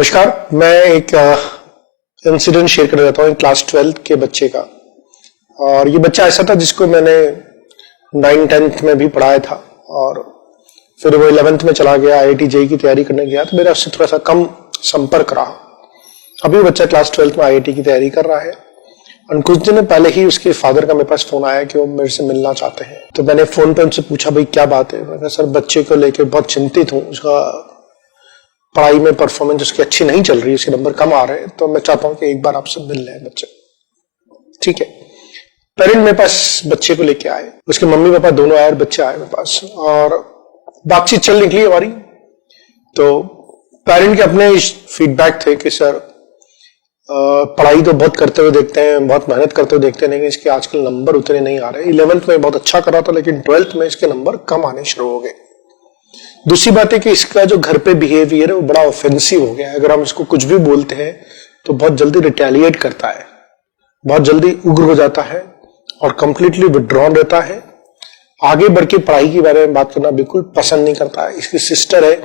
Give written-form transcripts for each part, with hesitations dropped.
नमस्कार। मैं एक इंसिडेंट शेयर कर रहा था एक क्लास 12 के बच्चे का। और ये बच्चा ऐसा था जिसको मैंने 9-10th में भी पढ़ाया था और फिर वो 11th में चला गया, IIT JEE की तैयारी करने गया, तो मेरा उससे थोड़ा सा कम संपर्क रहा। अभी वो बच्चा क्लास 12 में IIT की तैयारी कर रहा है और कुछ दिन पहले ही उसके फादर का मेरे पास फोन आया कि वो मेरे से मिलना चाहते हैं। तो मैंने फोन पे उनसे पूछा, भाई क्या बात है? मैंने कहा सर, बच्चे को लेकर बहुत चिंतित हूँ, उसका पढ़ाई में परफॉर्मेंस उसकी अच्छी नहीं चल रही, उसके नंबर कम आ रहे हैं, तो मैं चाहता हूं कि एक बार आपसे मिल लें बच्चे। ठीक है। पेरेंट मेरे पास बच्चे को लेके आए, उसके मम्मी पापा दोनों आए और बच्चे आए मेरे पास और बातचीत चल निकली हमारी। तो पेरेंट के अपने फीडबैक थे कि सर पढ़ाई तो बहुत करते हुए देखते हैं, बहुत मेहनत करते हुए देखते हैं, लेकिन इसके आजकल नंबर उतने नहीं आ रहे। 11th में बहुत अच्छा कर रहा था, लेकिन 12th में इसके नंबर कम आने शुरू हो गए। दूसरी बात है कि इसका जो घर पे बिहेवियर है वो बड़ा ऑफेंसिव हो गया है। अगर हम इसको कुछ भी बोलते हैं तो बहुत जल्दी रिटेलिएट करता है, बहुत जल्दी उग्र हो जाता है और कंप्लीटली विड्रॉन रहता है। आगे बढ़ के पढ़ाई के बारे में बात करना बिल्कुल पसंद नहीं करता है। इसकी सिस्टर है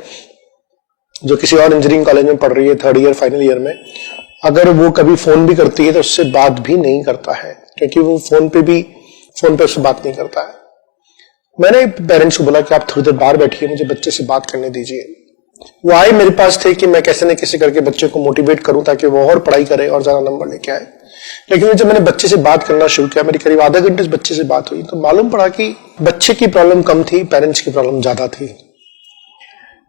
जो किसी और इंजीनियरिंग कॉलेज में पढ़ रही है, 3rd ईयर फाइनल ईयर में। अगर वो कभी फोन भी करती है तो उससे बात भी नहीं करता है, क्योंकि वो फोन पे उससे बात नहीं करता है। मैंने पेरेंट्स को बोला कि आप थोड़ी देर बाहर बैठिए, मुझे बच्चे से बात करने दीजिए। वो आए मेरे पास थे कि मैं कैसे न कैसे करके बच्चे को मोटिवेट करूं ताकि वो और पढ़ाई करे और ज्यादा नंबर लेके आए। लेकिन जब मैंने बच्चे से बात करना शुरू किया, मेरी करीब आधा घंटे से बच्चे से बात हुई, तो मालूम पड़ा कि बच्चे की प्रॉब्लम कम थी, पेरेंट्स की प्रॉब्लम ज्यादा थी।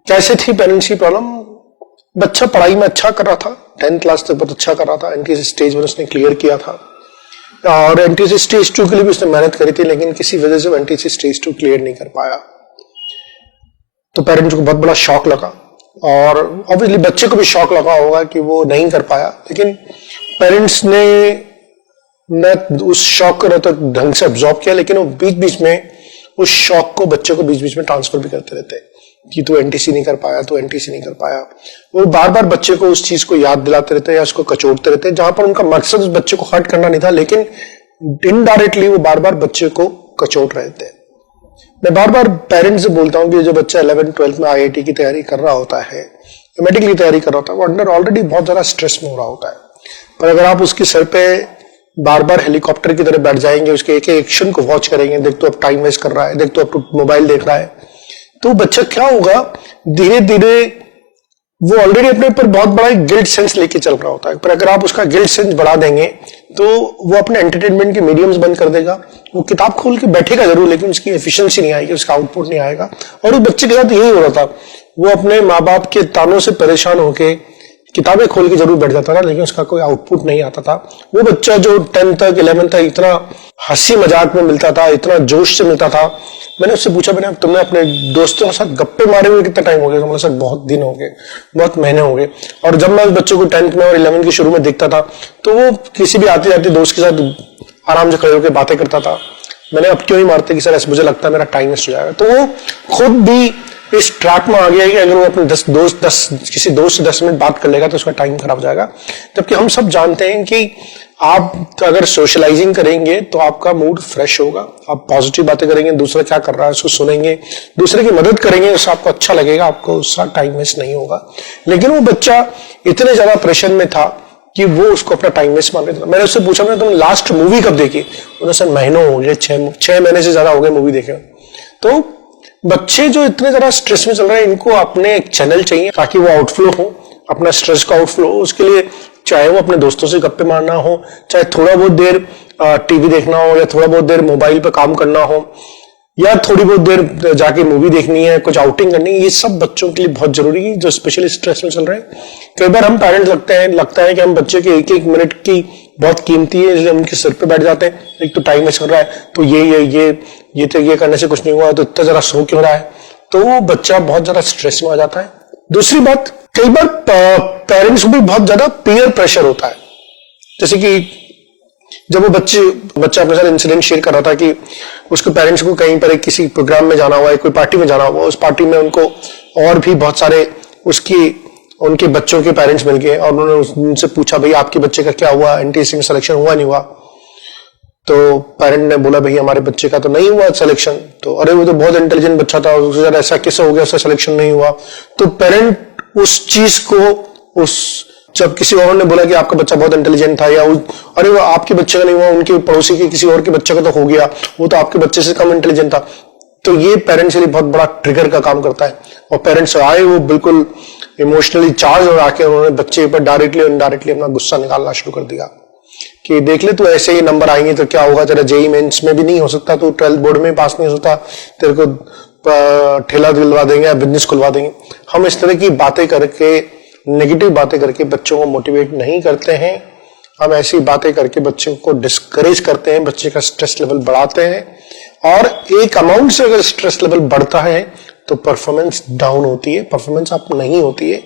कैसे थी पेरेंट्स की प्रॉब्लम? बच्चा पढ़ाई में अच्छा कर रहा था, 10th क्लास तक बहुत अच्छा कर रहा था, एंट्रेंस स्टेज में उसने क्लियर किया था और एंट्रेंस स्टेज 2 के लिए भी उसने मेहनत करी थी, लेकिन किसी वजह से एंट्रेंस स्टेज 2 क्लियर नहीं कर पाया। तो पेरेंट्स को बहुत बड़ा शॉक लगा और ऑब्वियसली बच्चे को भी शॉक लगा होगा कि वो नहीं कर पाया। लेकिन पेरेंट्स ने न उस शॉक को न तो ढंग से अब्सॉर्ब किया, लेकिन वो बीच बीच में उस शॉक को बच्चे को बीच बीच में ट्रांसफर भी करते रहते कि तू एनटीसी नहीं कर पाया, तू एनटीसी नहीं कर पाया। वो बार बार बच्चे को उस चीज को याद दिलाते रहते हैं या उसको कचोटते रहते हैं, जहां पर उनका मकसद उस बच्चे को हर्ट करना नहीं था, लेकिन इनडायरेक्टली वो बार बार बच्चे को कचोट रहे थे। मैं बार बार पेरेंट्स से बोलता हूँ कि जो बच्चा 11th-12th में IIT की तैयारी कर रहा होता है, मेडिकल की तैयारी कर रहा होता है, वो अंडर ऑलरेडी बहुत ज्यादा स्ट्रेस में हो रहा होता है। पर अगर आप उसके सर पे बार बार हेलीकॉप्टर की तरह बैठ जाएंगे, उसके एक एक्शन को वॉच करेंगे, देख तो अब टाइम वेस्ट कर रहा है, देख तो अब मोबाइल देख रहा है, तो बच्चा क्या होगा, धीरे धीरे वो ऑलरेडी अपने ऊपर बहुत बड़ा एक गिल्ट सेंस लेके चल रहा होता है। पर अगर आप उसका गिल्ट सेंस बढ़ा देंगे तो वो अपने एंटरटेनमेंट के मीडियम्स बंद कर देगा। वो किताब खोल के बैठेगा जरूर, लेकिन उसकी एफिशिएंसी नहीं आएगी, उसका आउटपुट नहीं आएगा। और उस बच्चे के साथ यही हो रहा था, वो अपने माँ बाप के तानों से परेशान होके किताबें खोल के जरूर बैठ जाता था, लेकिन उसका कोई आउटपुट नहीं आता था। वो बच्चा जो 10th तक 11th तक इतना हंसी मजाक में मिलता था, इतना जोश से मिलता था, मैंने उससे पूछा, मैंने तुमने अपने दोस्तों के साथ गप्पे मारे हुए कितना टाइम हो गया? तो मैंने कहा बहुत दिन हो गए, बहुत महीने हो गए। और जब मैं उस बच्चे को 10th में और 11th के शुरू में देखता था तो वो किसी भी आते जाते दोस्त के साथ आराम से खड़े होकर बातें करता था। मैंने अब क्यों ही मारते कि सर ऐसे मुझे लगता है मेरा टाइम वेस्ट हो जाएगा। तो वो खुद भी इस ट्रैक में आ गया कि अगर वो अपने किसी दोस्त से 10 मिनट बात कर लेगा तो उसका टाइम खराब हो जाएगा। जबकि हम सब जानते हैं कि आप अगर सोशलाइजिंग करेंगे तो आपका मूड फ्रेश होगा, आप पॉजिटिव बातें करेंगे, दूसरा क्या कर रहा है उसको सुनेंगे, दूसरे की मदद करेंगे, उससे आपको अच्छा लगेगा, आपको उसका टाइम वेस्ट नहीं होगा। लेकिन वो बच्चा इतने ज्यादा प्रेशर में था कि वो उसको अपना टाइम वेस्ट मान रहा था। मैंने उससे पूछा, मैंने तुमने लास्ट मूवी कब देखी? उन्होंने सर महीनों हो गए, 6 महीने से ज्यादा हो गए मूवी देखे। तो बच्चे जो इतने ज्यादा स्ट्रेस में चल रहे हैं, इनको अपने एक चैनल चाहिए ताकि वो आउटफ्लो हो, अपना स्ट्रेस का आउटफ्लो हो। उसके लिए चाहे वो अपने दोस्तों से गप्पे मारना हो, चाहे थोड़ा बहुत देर टीवी देखना हो, या थोड़ा बहुत देर मोबाइल पे काम करना हो, या थोड़ी बहुत देर जाके मूवी देखनी है, कुछ आउटिंग करनी है, ये सब बच्चों के लिए बहुत जरूरी है जो स्पेशली स्ट्रेस में चल रहे हैं। कई बार हम पेरेंट्स लगता है कि हम बच्चे के एक एक मिनट की बहुत कीमती है, इसलिए उनके सिर पे बैठ जाते हैं। एक तो टाइम वेस्ट कर रहा है, तो ये करने से कुछ नहीं हुआ, तो इतना जरा सो क्यों रहा है? तो वो बच्चा बहुत ज्यादा स्ट्रेस में आ जाता है। दूसरी बात, कई बार पेरेंट्स को भी बहुत ज्यादा पीयर प्रेशर होता है। जैसे कि जब वो बच्चा अपने साथ इंसिडेंट शेयर कर रहा था कि उसके पेरेंट्स को कहीं पर किसी प्रोग्राम में जाना हुआ है, कोई पार्टी में जाना हुआ, उस पार्टी में उनको और भी बहुत सारे उनके बच्चों के पेरेंट्स मिल गए और उन्होंने उनसे पूछा, भाई आपके बच्चे का क्या हुआ, एनटीएससी में सिलेक्शन हुआ नहीं हुआ? तो पेरेंट ने बोला, भाई हमारे बच्चे का तो नहीं हुआ सिलेक्शन। तो अरे वो तो बहुत इंटेलिजेंट बच्चा था, उसके साथ ऐसा कैसे हो गया, उसका सिलेक्शन नहीं हुआ? तो पेरेंट उस चीज को जब किसी और ने बोला कि आपका बच्चा बहुत इंटेलिजेंट था, या अरे वो आपके बच्चे का नहीं हुआ, उनके पड़ोसी के किसी और के बच्चे का तो हो गया, वो तो आपके बच्चे से कम इंटेलिजेंट था, तो ये पेरेंट्स के लिए बहुत बड़ा ट्रिगर का काम करता है। और पेरेंट्स आए वो बिल्कुल इमोशनली चार्ज हो आके उन्होंने बच्चे पर डायरेक्टली और इनडायरेक्टली अपना गुस्सा निकालना शुरू कर दिया कि देख ले, तू ऐसे ही नंबर आएंगे तो क्या होगा, तेरा जेईई मेंस में भी नहीं हो सकता, तू 12th बोर्ड में पास नहीं हो सकता, तेरे को ठेला दिलवा देंगे या बिजनेस खुलवा देंगे। हम इस तरह की बातें करके, नेगेटिव बातें करके बच्चों को मोटिवेट नहीं करते हैं। हम ऐसी बातें करके बच्चों को डिस्करेज करते हैं, बच्चे का स्ट्रेस लेवल बढ़ाते हैं, और एक अमाउंट से अगर स्ट्रेस लेवल बढ़ता है तो परफॉर्मेंस डाउन होती है, परफॉर्मेंस अप नहीं होती है।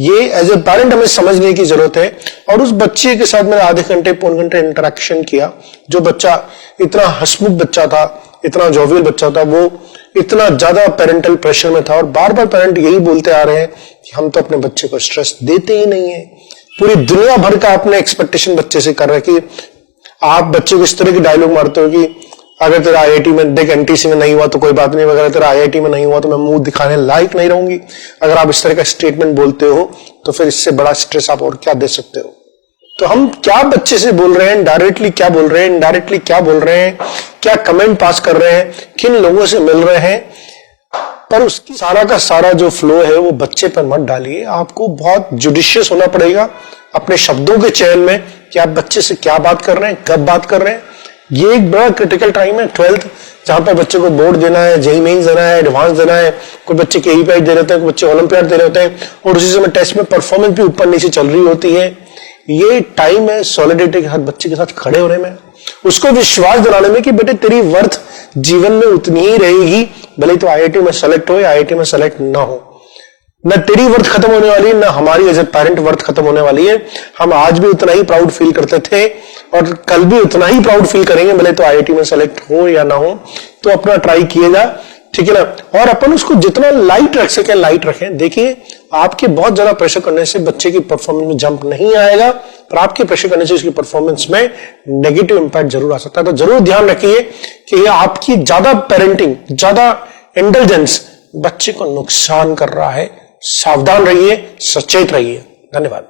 ये एज ए पेरेंट हमें समझने की जरूरत है। और उस बच्चे के साथ मैंने आधे घंटे पौन घंटे इंटरेक्शन किया, जो बच्चा इतना हंसमुख बच्चा था, इतना जोवियल बच्चा था, वो इतना ज्यादा पेरेंटल प्रेशर में था, और बार बार पेरेंट यही बोलते आ रहे हैं कि हम तो अपने बच्चे को स्ट्रेस देते ही नहीं है। पूरी दुनिया भर का अपने एक्सपेक्टेशन बच्चे से कर रहे हैं कि आप बच्चे को इस तरह की डायलॉग मारते हो कि अगर तेरा आईआईटी में देख, एनटीसी में नहीं हुआ तो कोई बात नहीं, अगर तेरा आईआईटी में नहीं हुआ तो मैं मुंह दिखाने लायक नहीं रहूंगी। अगर आप इस तरह का स्टेटमेंट बोलते हो तो फिर इससे बड़ा स्ट्रेस आप और क्या दे सकते हो। तो हम क्या बच्चे से बोल रहे हैं, डायरेक्टली क्या बोल रहे हैं, इनडायरेक्टली क्या बोल रहे हैं, क्या कमेंट पास कर रहे हैं, किन लोगों से मिल रहे हैं, पर उसकी सारा का सारा जो फ्लो है वो बच्चे पर मत डालिए। आपको बहुत जुडिशियस होना पड़ेगा अपने शब्दों के चयन में कि आप बच्चे से क्या बात कर रहे हैं, कब बात कर रहे हैं। ये एक बड़ा क्रिटिकल टाइम है 12th, जहां पर बच्चे को बोर्ड देना है, जेईई मेंस देना है, एडवांस देना है, कोई बच्चे केईपैट दे रहे हैं, कोई बच्चे ओलंपियाड दे रहे होते हैं, और उसी समय टेस्ट में परफॉर्मेंस भी ऊपर नीचे चल रही होती है। ये टाइम है सॉलिडिटी के हर बच्चे के साथ खड़े होने में, उसको विश्वास दिलाने में कि बेटे तेरी वर्थ जीवन में उतनी ही रहेगी, भले तो आईआईटी में सेलेक्ट हो या आईआईटी में सेलेक्ट ना हो। न तेरी वर्थ खत्म होने वाली है, न हमारी एज ए पेरेंट वर्थ खत्म होने वाली है। हम आज भी उतना ही प्राउड फील करते थे और कल भी उतना ही प्राउड फील करेंगे, भले तो आईआईटी में सेलेक्ट हो या ना हो। तो अपना ट्राई किएगा, ठीक है ना। और अपन उसको जितना लाइट रख सके लाइट रखें। देखिए, आपके बहुत ज्यादा प्रेशर करने से बच्चे की परफॉर्मेंस में जंप नहीं आएगा, पर आपके प्रेशर करने से उसकी परफॉर्मेंस में नेगेटिव इंपैक्ट जरूर आ सकता है। तो जरूर ध्यान रखिए कि ये आपकी ज्यादा पेरेंटिंग, ज्यादा इंटेलिजेंस बच्चे को नुकसान कर रहा है। सावधान रहिए, सचेत रहिए। धन्यवाद।